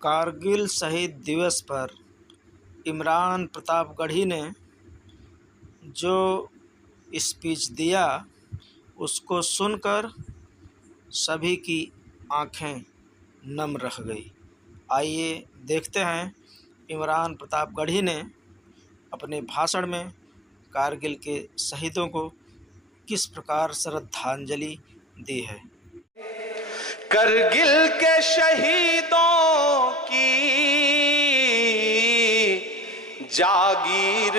कारगिल शहीद दिवस पर इमरान प्रतापगढ़ी ने जो स्पीच दिया उसको सुनकर सभी की आंखें नम रह गई। आइए देखते हैं इमरान प्रतापगढ़ी ने अपने भाषण में कारगिल के शहीदों को किस प्रकार श्रद्धांजलि दी है। करगिल के शहीदों की जागीर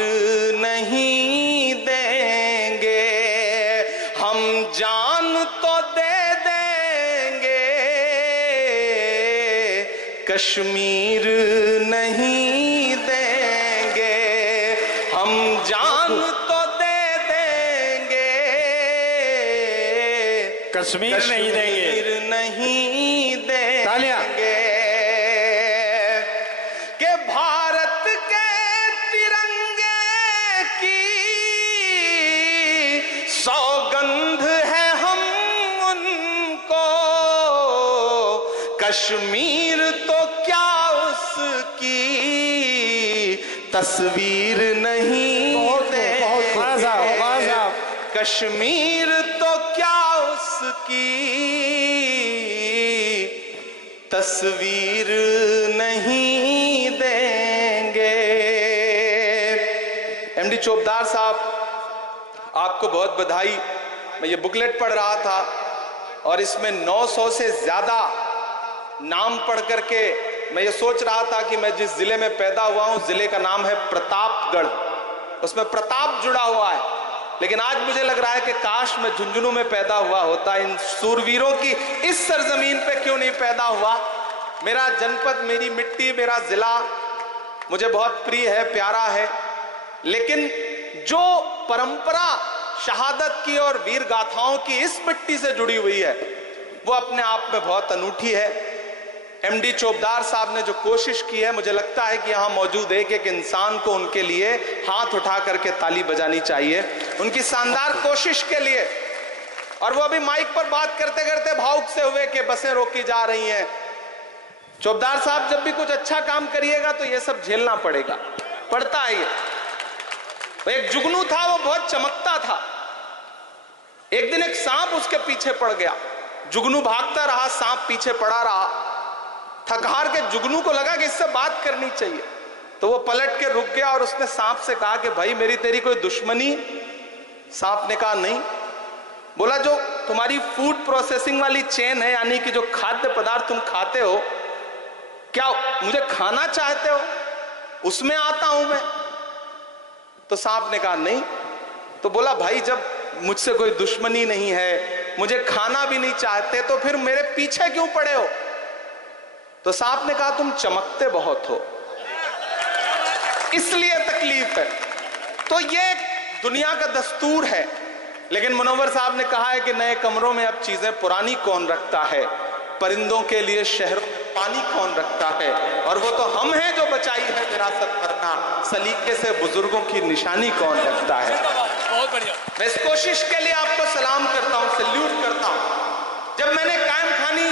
नहीं देंगे, हम जान तो दे देंगे, कश्मीर नहीं देंगे, हम जान तो दे देंगे, कश्मीर नहीं देंगे, नहीं देंगे, कि भारत के तिरंगे की सौगंध है हम उनको, कश्मीर तो क्या उसकी तस्वीर नहीं देंगे, कश्मीर तो क्या उसकी तस्वीर नहीं देंगे। एमडी चोपदार साहब, आपको बहुत बधाई। मैं ये बुकलेट पढ़ रहा था और इसमें 900 से ज्यादा नाम पढ़ करके मैं ये सोच रहा था कि मैं जिस जिले में पैदा हुआ हूं, जिले का नाम है प्रतापगढ़, उसमें प्रताप जुड़ा हुआ है। लेकिन आज मुझे लग रहा है कि काश मैं झुंझुनू में पैदा हुआ होता, इन सूरवीरों की इस सरजमीन पे क्यों नहीं पैदा हुआ। मेरा जनपद, मेरी मिट्टी, मेरा जिला मुझे बहुत प्रिय है, प्यारा है, लेकिन जो परंपरा शहादत की और वीर गाथाओं की इस मिट्टी से जुड़ी हुई है वो अपने आप में बहुत अनूठी है। एमडी चोपदार साहब ने जो कोशिश की है, मुझे लगता है कि यहाँ मौजूद एक एक इंसान को उनके लिए हाथ उठा करके ताली बजानी चाहिए, उनकी शानदार कोशिश के लिए। और वो अभी माइक पर बात करते करते भावुक से हुए कि बसें रोकी जा रही हैं। चोपदार साहब, जब भी कुछ अच्छा काम करिएगा तो ये सब झेलना पड़ेगा, पड़ता है ये। एक जुगनू था, वो बहुत चमकता था। एक दिन एक सांप उसके पीछे पड़ गया, जुगनू भागता रहा, सांप पीछे पड़ा रहा। थक हार के जुगनू को लगा कि इससे बात करनी चाहिए, तो वो पलट के रुक गया और उसने सांप से कहा कि भाई मेरी तेरी कोई दुश्मनी? सांप ने कहा नहीं। बोला जो तुम्हारी फूड प्रोसेसिंग वाली चेन है, यानी कि जो खाद्य पदार्थ तुम खाते हो, क्या मुझे खाना चाहते हो? उसमें आता हूं मैं। तो सांप ने कहा नहीं। तो बोला भाई जब मुझसे कोई दुश्मनी नहीं है, मुझे खाना भी नहीं चाहते, तो फिर मेरे पीछे क्यों पड़े हो? तो सांप ने कहा तुम चमकते बहुत हो, इसलिए तकलीफ है। तो ये दुनिया का दस्तूर है। लेकिन मुनव्वर साहब ने कहा है कि नए कमरों में अब चीजें पुरानी कौन रखता है, परिंदों के लिए शहरों में पानी कौन रखता है, और वो तो हम हैं जो बचाई है विरासत वरना सलीके से बुजुर्गों की निशानी कौन रखता है। बहुत बढ़िया। मैं इस कोशिश के लिए आपको सलाम करता हूं, सल्यूट करता हूं। जब मैंने कायम खानी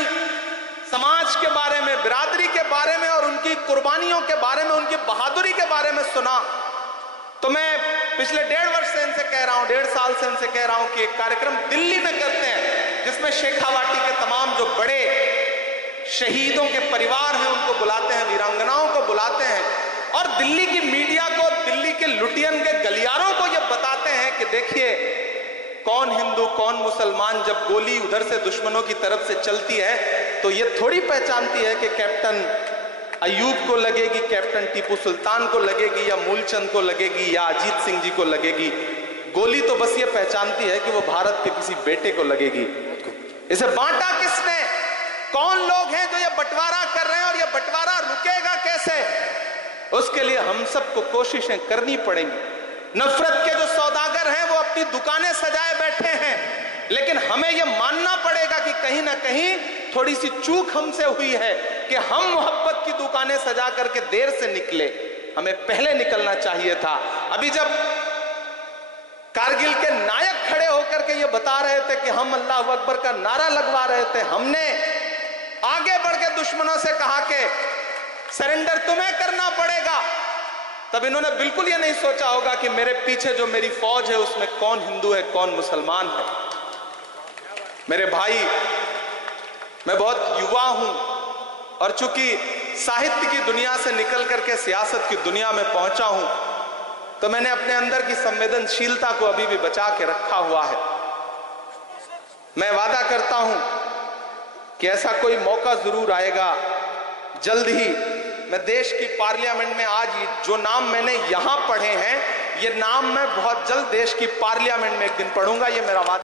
समाज के बारे में, बिरादरी के बारे में और उनकी कुर्बानियों के बारे में, उनकी बहादुरी के बारे में सुना, तो मैं पिछले 1.5 वर्ष से इनसे कह रहा हूं, 1.5 साल से इनसे कह रहा हूं कि एक कार्यक्रम दिल्ली में करते हैं जिसमें शेखावाटी के तमाम जो बड़े शहीदों के परिवार हैं उनको बुलाते हैं, वीरांगनाओं को बुलाते हैं, और दिल्ली की मीडिया को, दिल्ली के लुटियन के गलियारों को यह बताते हैं कि देखिए कौन हिंदू कौन मुसलमान, जब गोली उधर से दुश्मनों की तरफ से चलती है तो ये थोड़ी पहचानती है कि कैप्टन अयूब को लगेगी, कैप्टन टीपू सुल्तान को लगेगी, या मूलचंद को लगेगी, या अजीत सिंह जी को लगेगी। गोली तो बस ये पहचानती है कि वो भारत के किसी बेटे को लगेगी। इसे बांटा किसने? कौन लोग हैं जो ये बंटवारा कर रहे हैं, और ये बंटवारा रुकेगा कैसे? उसके लिए हम सबको कोशिशें करनी पड़ेंगी। नफरत के जो सौदागर हैं वो अपनी दुकानें सजाए बैठे हैं, लेकिन हमें यह मानना पड़ेगा कि कहीं ना कहीं थोड़ी सी चूक हमसे हुई है कि हम मोहब्बत की दुकानें सजा करके देर से निकले, हमें पहले निकलना चाहिए था। अभी जब कारगिल के नायक खड़े होकर के ये बता रहे थे कि हम अल्लाह अकबर का नारा लगवा रहे थे, हमने आगे बढ़ के दुश्मनों से कहा कि सरेंडर तुम्हें करना पड़ेगा। तब इन्होंने बिल्कुल ये नहीं सोचा होगा कि मेरे पीछे जो मेरी फौज है उसमें कौन हिंदू है, कौन मुसलमान है। मेरे भाई, मैं बहुत युवा हूं और चूंकि साहित्य की दुनिया से निकल करके सियासत की दुनिया में पहुंचा हूं, तो मैंने अपने अंदर की संवेदनशीलता को अभी भी बचा के रखा हुआ है। मैं वादा करता हूं कि ऐसा कोई मौका जरूर आएगा जल्द ही। मैं देश की पार्लियामेंट में आज जो नाम मैंने यहां पढ़े हैं, ये नाम मैं बहुत जल्द देश की पार्लियामेंट में एक दिन पढ़ूंगा, ये मेरा वादा।